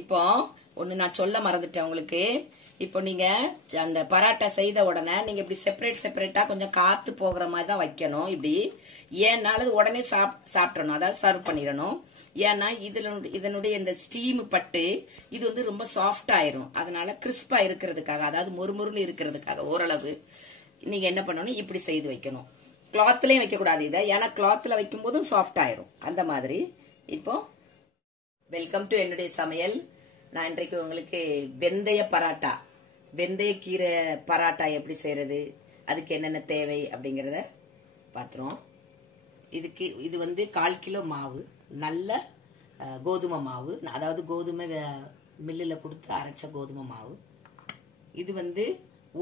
இப்போ ஒண்ணு நான் சொல்ல மறந்துட்டேன் உங்களுக்கு. இப்போ நீங்க அந்த பராட்டா செய்த உடனே நீங்க இப்படி செப்பரேட்டா கொஞ்சம் காத்து போகிற மாதிரி தான் வைக்கணும். இப்படி ஏன்னால உடனே சாப்பிடணும், அதாவது சர்வ் பண்ணிடணும். ஏன்னா இதனுடைய இந்த ஸ்டீம் பட்டு இது வந்து ரொம்ப சாஃப்ட் ஆயிரும். அதனால கிறிஸ்பா இருக்கிறதுக்காக, அதாவது மொறுமொறுன்னு இருக்கிறதுக்காக ஓரளவு நீங்க என்ன பண்ணணும், இப்படி செய்து வைக்கணும். கிளாத்லயும் வைக்க கூடாது இதை, ஏன்னா கிளாத்ல வைக்கும் போதும் சாஃப்ட் ஆயிரும். அந்த மாதிரி. இப்போ வெல்கம் டு என்னுடைய சமையல். நான் இன்றைக்கு உங்களுக்கு வெந்தய பராட்டா, வெந்தய கீரை பராட்டா எப்படி செய்யறது, அதுக்கு என்னென்ன தேவை அப்படிங்கறத பாத்துறோம். இது வந்து 1/4 கிலோ மாவு, நல்ல கோதுமை மாவு, அதாவது கோதுமை மில்லுல கொடுத்து அரைச்ச கோதுமை மாவு. இது வந்து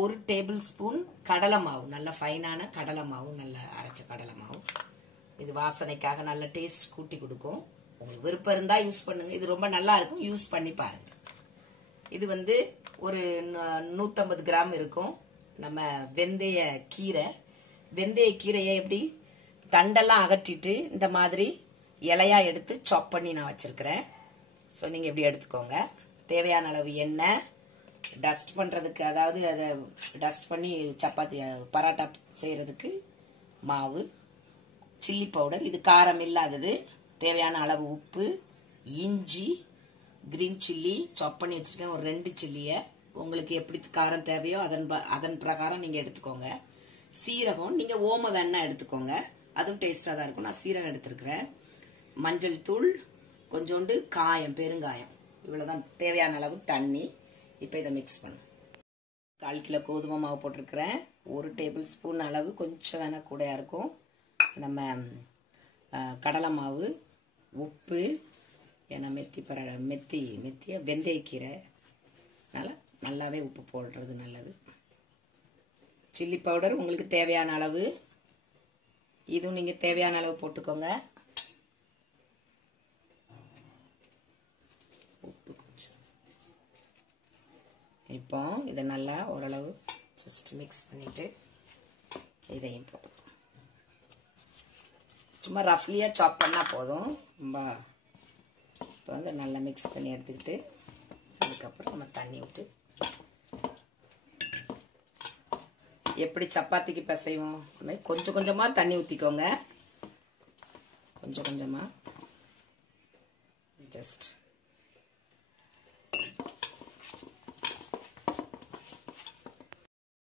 1 டேபிள் ஸ்பூன் கடலை மாவு, நல்ல ஃபைனான கடலை மாவு, நல்ல அரைச்ச கடலை மாவு. இது வாசனைக்காக நல்ல டேஸ்ட் கூட்டி கொடுக்கும். உங்களுக்கு விருப்பம் இருந்தா யூஸ் பண்ணுங்க, இது ரொம்ப நல்லா இருக்கும், யூஸ் பண்ணி பாருங்க. இது வந்து ஒரு 150 கிராம் இருக்கும். நம்ம வெந்தய கீரை, வெந்தய கீரையை எப்படி தண்டெல்லாம் அகற்றிட்டு இந்த மாதிரி இலையா எடுத்து சாப் பண்ணி நான் வச்சிருக்கிறேன். ஸோ நீங்க எப்படி எடுத்துக்கோங்க. தேவையான அளவு எண்ணெய், டஸ்ட் பண்றதுக்கு, அதாவது அதை டஸ்ட் பண்ணி சப்பாத்தி பராட்டா செய்யறதுக்கு மாவு, சில்லி பவுடர், இது காரம் இல்லாதது, தேவையான அளவு உப்பு, இஞ்சி, கிரீன் சில்லி சாப் பண்ணி வச்சிருக்கேன், ஒரு 2 சில்லிய. உங்களுக்கு எப்படி காரம் தேவையோ அதன் பிரகாரம் நீங்க எடுத்துக்கோங்க. சீரகம், நீங்க ஓம வேணா எடுத்துக்கோங்க, அதுவும் டேஸ்டா தான் இருக்கும். நான் சீரகம் எடுத்துருக்கிறேன். மஞ்சள் தூள், கொஞ்சோண்டு காயம், பெருங்காயம், இவ்வளவுதான். தேவையான அளவு தண்ணி. இப்ப இதை மிக்ஸ் பண்ணு. 1/4 கிலோ கோதுமை மாவு போட்டிருக்கிறேன். 1 டேபிள் ஸ்பூன் அளவு, கொஞ்சம் வேணா கூடயா இருக்கும், நம்ம கடலை மாவு, உப்பு, ஏன்னா மெத்திய வெந்தயக்கீரை, நல்லாவே உப்பு போடுறது நல்லது. சில்லி பவுடர் உங்களுக்கு தேவையான அளவு, இதுவும் நீங்க தேவையான அளவு போட்டுக்கோங்க. உப்பு கொஞ்சம். இப்போ இதை நல்லா ஓரளவு ஜஸ்ட் மிக்ஸ் பண்ணிட்டு இதையும் போட்டு சும்மா ரஃப்லியா சாப் பண்ணா போதும். ரொம்ப இப்போ வந்து நல்லா மிக்ஸ் பண்ணி எடுத்துக்கிட்டு அதுக்கப்புறம் நம்ம தண்ணி விட்டு எப்படி சப்பாத்திக்கு பிசைவோம் அந்த மாதிரி கொஞ்சம் கொஞ்சமா தண்ணி ஊற்றிக்கோங்க. கொஞ்சம் கொஞ்சமா ஜஸ்ட்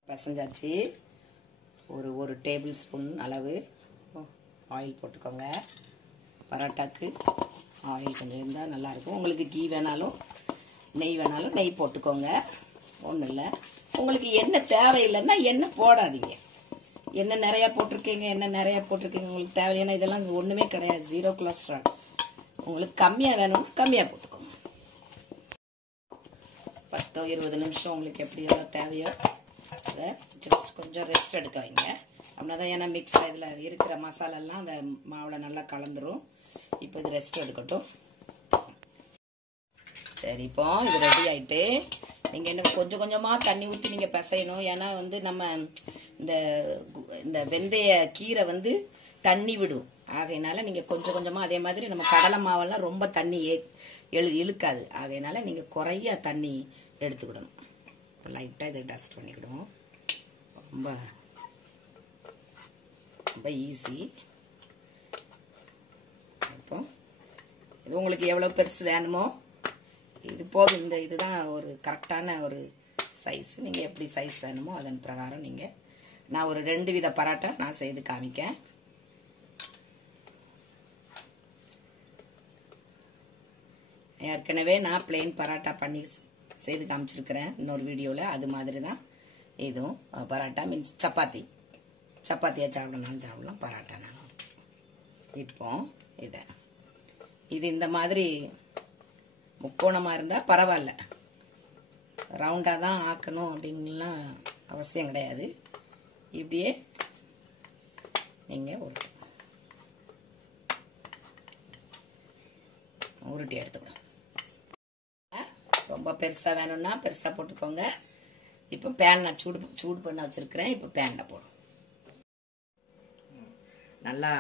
பிசைஞ்சாச்சு. ஒரு டேபிள் ஸ்பூன் அளவு ஆயில் போட்டுக்கோங்க. பரோட்டாக்கு ஆயில் கொஞ்சம் இருந்தால் நல்லாயிருக்கும். உங்களுக்கு கீ வேணாலும் நெய் வேணாலும் நெய் போட்டுக்கோங்க, ஒன்றும் இல்லை. உங்களுக்கு எண்ணெய் தேவையில்லைன்னா எண்ணெய் போடாதீங்க. எண்ணெய் நிறையா போட்டிருக்கீங்க, உங்களுக்கு தேவையான இதெல்லாம் ஒன்றுமே கிடையாது, 0 கொலஸ்ட்ரால். உங்களுக்கு கம்மியாக வேணும்னா கம்மியாக போட்டுக்கோங்க. 10-20 நிமிஷம் உங்களுக்கு எப்படி எல்லாம் தேவையோ அதை ஜஸ்ட் கொஞ்சம் ரெஸ்ட் எடுக்க வைங்க. அப்படின்னா தான், ஏன்னா மிக்ஸ் இதில் இருக்கிற மசாலெல்லாம் அந்த மாவில் நல்லா கலந்துரும். இப்போ இது ரெஸ்ட் எடுக்கட்டும். சரி, இப்போ இது ரெடி ஆயிட்டு நீங்க என்ன கொஞ்சம் கொஞ்சமா தண்ணி ஊற்றி நீங்க பிசையணும். ஏன்னா வந்து நம்ம இந்த வெந்தய கீரை வந்து தண்ணி விடும். ஆகையினால நீங்க கொஞ்சம் கொஞ்சமா, அதே மாதிரி நம்ம கடலை மாவெல்லாம் ரொம்ப தண்ணி இழுக்காது. ஆகையினால நீங்க குறைய தண்ணி எடுத்துக்கிடணும். லைட்டா இதை டஸ்ட் பண்ணிக்கிடுவோம். ரொம்ப ஈஸி. இப்போ இது உங்களுக்கு எவ்வளவு பெருசு வேணுமோ இது போதும். இதுதான் ஒரு கரெக்டான ஒரு சைஸ். நீங்க எப்படி சைஸ் வேணுமோ அதன் பிரகாரம் நீங்க, நான் ஒரு 2 வித பராட்டா நான் செய்து காமிக்கேன். ஏற்கனவே நான் பிளெயின் பராட்டா பண்ணி செய்து காமிச்சிருக்கிறேன் இன்னொரு வீடியோல. அது மாதிரி தான் இதுவும். பராட்டா மீன்ஸ் சப்பாத்தியா சாப்பிடலாம், பராட்டானாலும். இப்போ இது இந்த மாதிரி முக்கோணமா இருந்தா பரவாயில்ல, ரவுண்டா தான் ஆக்கணும் அப்படின்லாம் அவசியம் கிடையாது. இப்படியே நீங்க உருட்டி எடுத்துக்கணும். ரொம்ப பெருசா வேணும்னா பெருசா போட்டுக்கோங்க. இப்போ பேன் நான் சூடு பண்ண வச்சிருக்கிறேன். இப்போ பேன்ல போடும். நல்லா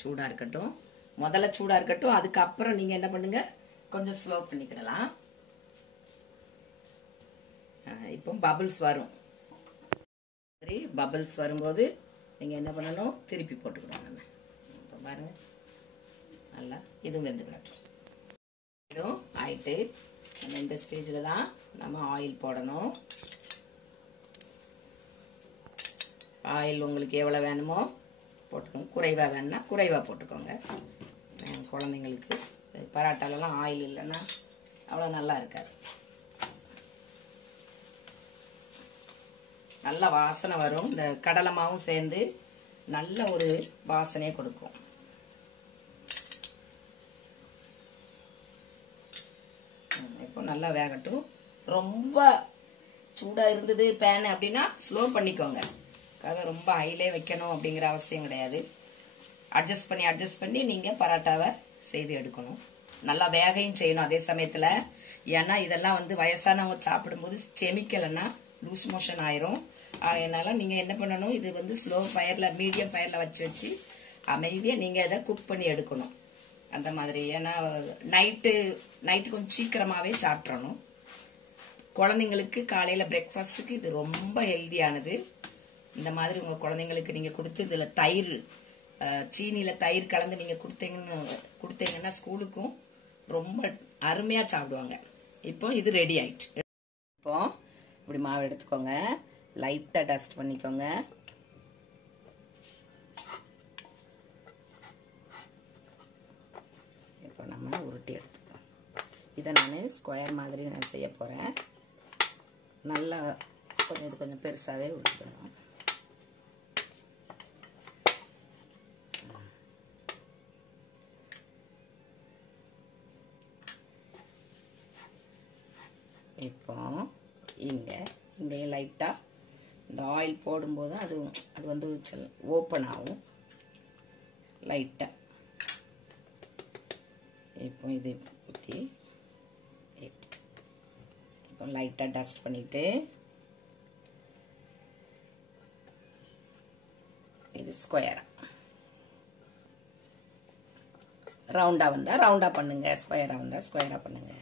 சூடா இருக்கட்டும், முதல்ல சூடா இருக்கட்டும். அதுக்கப்புறம் நீங்க என்ன பண்ணுங்க, கொஞ்சம் ஸ்லோ பண்ணிக்கிடலாம். இப்போ பபிள்ஸ் வரும். சரி, பபிள்ஸ் வரும்போது நீங்கள் என்ன பண்ணணும், திருப்பி போட்டுக்கணும். நம்ம இப்போ பாருங்க, நல்லா இதுவும் வெந்துக்கிடட்டும். இதுவும் ஆயிட்டு நம்ம இந்த ஸ்டேஜில் தான் நம்ம ஆயில் போடணும். ஆயில் உங்களுக்கு எவ்வளோ வேணுமோ போட்டுக்கோங்க. குறைவாக வேணும்னா குறைவாக போட்டுக்கோங்க. குழந்தைங்களுக்கு பராட்டாலெல்லாம் ஆயில் இல்லைன்னா அவ்வளோ நல்லா இருக்காது. நல்ல வாசனை வரும். இந்த கடலை மாவும் சேர்ந்து நல்ல ஒரு வாசனையை கொடுக்கும். இப்போ நல்லா வேகட்டும். ரொம்ப சூடாக இருந்தது பேன் அப்படின்னா ஸ்லோ பண்ணிக்கோங்க. ரொம்ப ஹைலே வைக்கணும் அப்படிங்கிற அவசியம் கிடையாது. அட்ஜஸ்ட் பண்ணி நீங்கள் பராட்டாவை செய்து எடுக்கணும். நல்லா வேகையும் செய்யணும் அதே சமயத்தில். ஏன்னா இதெல்லாம் வந்து வயசானவங்க சாப்பிடும்போது செமிக்கலைன்னா லூஸ் மோஷன் ஆயிரும். அதனால நீங்கள் என்ன பண்ணணும், இது வந்து ஸ்லோ ஃபயரில் மீடியம் ஃபயரில் வச்சு அமைதியாக நீங்கள் இதை குக் பண்ணி எடுக்கணும். அந்த மாதிரி. ஏன்னா நைட்டு கொஞ்சம் சீக்கிரமாகவே சாப்பிட்றணும். குழந்தைங்களுக்கு காலையில் பிரேக்ஃபாஸ்ட்டுக்கு இது ரொம்ப ஹெல்தியானது. இந்த மாதிரி உங்கள் குழந்தைங்களுக்கு நீங்கள் கொடுத்து இதில் தயிர், சீனியில் தயிர் கலந்து நீங்கள் கொடுத்தீங்கன்னா ஸ்கூலுக்கும் ரொம்ப அருமையாக சாப்பிடுவாங்க. இப்போ இது ரெடி ஆயிட்டு. இப்போ இப்படி மாவு எடுத்துக்கோங்க, லைட்டாக டஸ்ட் பண்ணிக்கோங்க. இப்போ நம்ம உருட்டி எடுத்துக்கலாம். இதை நான் ஸ்கொயர் மாதிரி நான் செய்ய போகிறேன். நல்லா இது கொஞ்சம் பெருசாகவே உருட்டிக்கணும். இப்போ இங்கேயும் லைட்டாக இந்த ஆயில் போடும்போது அது வந்து ஓப்பன் ஆகும் லைட்டாக. இப்போ இது இப்படி இப்போ லைட்டாக டஸ்ட் பண்ணிட்டு இது ஸ்கொயரா ரவுண்டாக வந்தால் ரவுண்டாக பண்ணுங்க, ஸ்கொயராக வந்தால் ஸ்கொயராக பண்ணுங்க.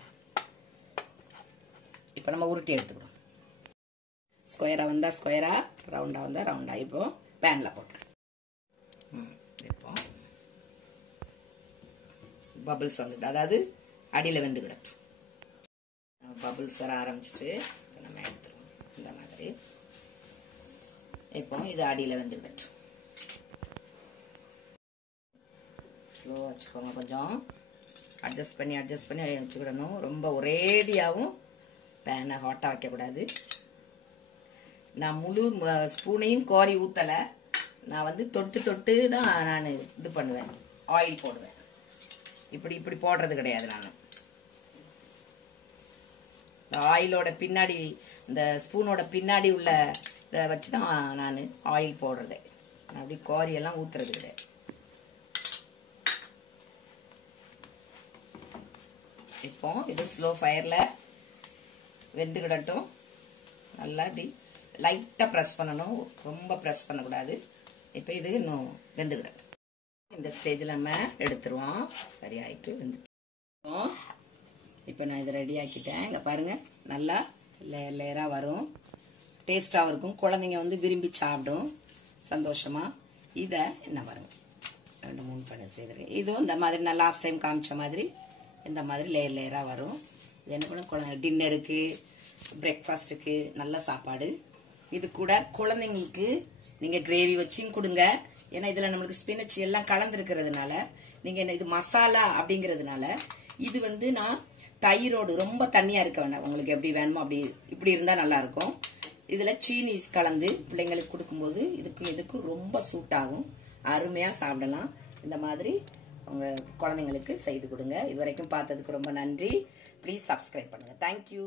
இப்போ நம்ம உருட்டி எடுத்துக்கிறோம். ஸ்கொயராக வந்தால் ஸ்கொயரா, ரவுண்டாக வந்தால் ரவுண்டா. இப்போ பேனில் போட்டுறேன். இப்போ பபிள்ஸ் வந்துட்டு, அதாவது அடியில் வெந்து கிடக்கும். பபிள்ஸ் வர ஆரம்பிச்சுட்டு இப்போ நம்ம எடுத்துருவோம் இந்த மாதிரி. இப்போ இது அடியில் வெந்து கிடக்கும். ஸ்லோ வச்சுக்கோங்க. கொஞ்சம் அட்ஜஸ்ட் பண்ணி வச்சுக்கிடணும். ரொம்ப ஒரேடியாகவும் பேனை ஹாட்டாக வைக்கக்கூடாது. நான் முழு ஸ்பூனையும் கோரி ஊற்றலை. நான் வந்து தொட்டு தான் நான் இது பண்ணுவேன், ஆயில் போடுவேன். இப்படி போடுறது கிடையாது. நான் இந்த ஆயிலோட பின்னாடி, இந்த ஸ்பூனோட பின்னாடி உள்ள இதை வச்சு தான் நான் ஆயில் போடுறதே. நான் அப்படி கோரியெல்லாம் ஊற்றுறது கிடையாது. இப்போ இது ஸ்லோ ஃபயரில் வெந்துக்கிடட்டும். நல்லா இப்படி லைட்டாக ப்ரெஸ் பண்ணணும், ரொம்ப ப்ரெஸ் பண்ணக்கூடாது. இப்போ இது இன்னும் வெந்துக்கிடட்டும். இந்த ஸ்டேஜில் நம்ம எடுத்துருவோம். சரியாயிட்டு வெந்துட்டோம். இப்போ நான் இதை ரெடி ஆக்கிட்டேன். இங்கே பாருங்கள், நல்லா லேயராக வரும், டேஸ்ட்டாகவும் இருக்கும். குழந்தைங்க வந்து விரும்பி சாப்பிடும் சந்தோஷமாக. இதை என்ன பாருங்க, 2-3 பண்ணி செய்திருக்கேன். இதுவும் இந்த மாதிரி நான் லாஸ்ட் டைம் காமிச்ச மாதிரி இந்த மாதிரி லேயராக வரும். இது என்ன பண்ண, டின்னருக்கு, பிரேக்ஃபாஸ்ட்டுக்கு நல்ல சாப்பாடு. இது கூட குழந்தைங்களுக்கு நீங்கள் கிரேவி வச்சும் கொடுங்க. ஏன்னா இதில் நம்மளுக்கு ஸ்பினச் எல்லாம் கலந்துருக்கிறதுனால, நீங்கள் இது மசாலா அப்படிங்கிறதுனால இது வந்து நான் தயிரோடு ரொம்ப தண்ணியாக இருக்க வேண்டாம். உங்களுக்கு எப்படி வேணுமோ அப்படி இப்படி இருந்தால் நல்லாயிருக்கும். இதில் சீனி கலந்து பிள்ளைங்களுக்கு கொடுக்கும்போது இதுக்கும் ரொம்ப சூட் ஆகும். அருமையாக சாப்பிடலாம். இந்த மாதிரி உங்கள் குழந்தைங்களுக்கு செய்து கொடுங்க. இது வரைக்கும் பார்த்ததுக்கு ரொம்ப நன்றி. ப்ளீஸ் சப்ஸ்கிரைப் பண்ணுங்கள். தேங்க்யூ.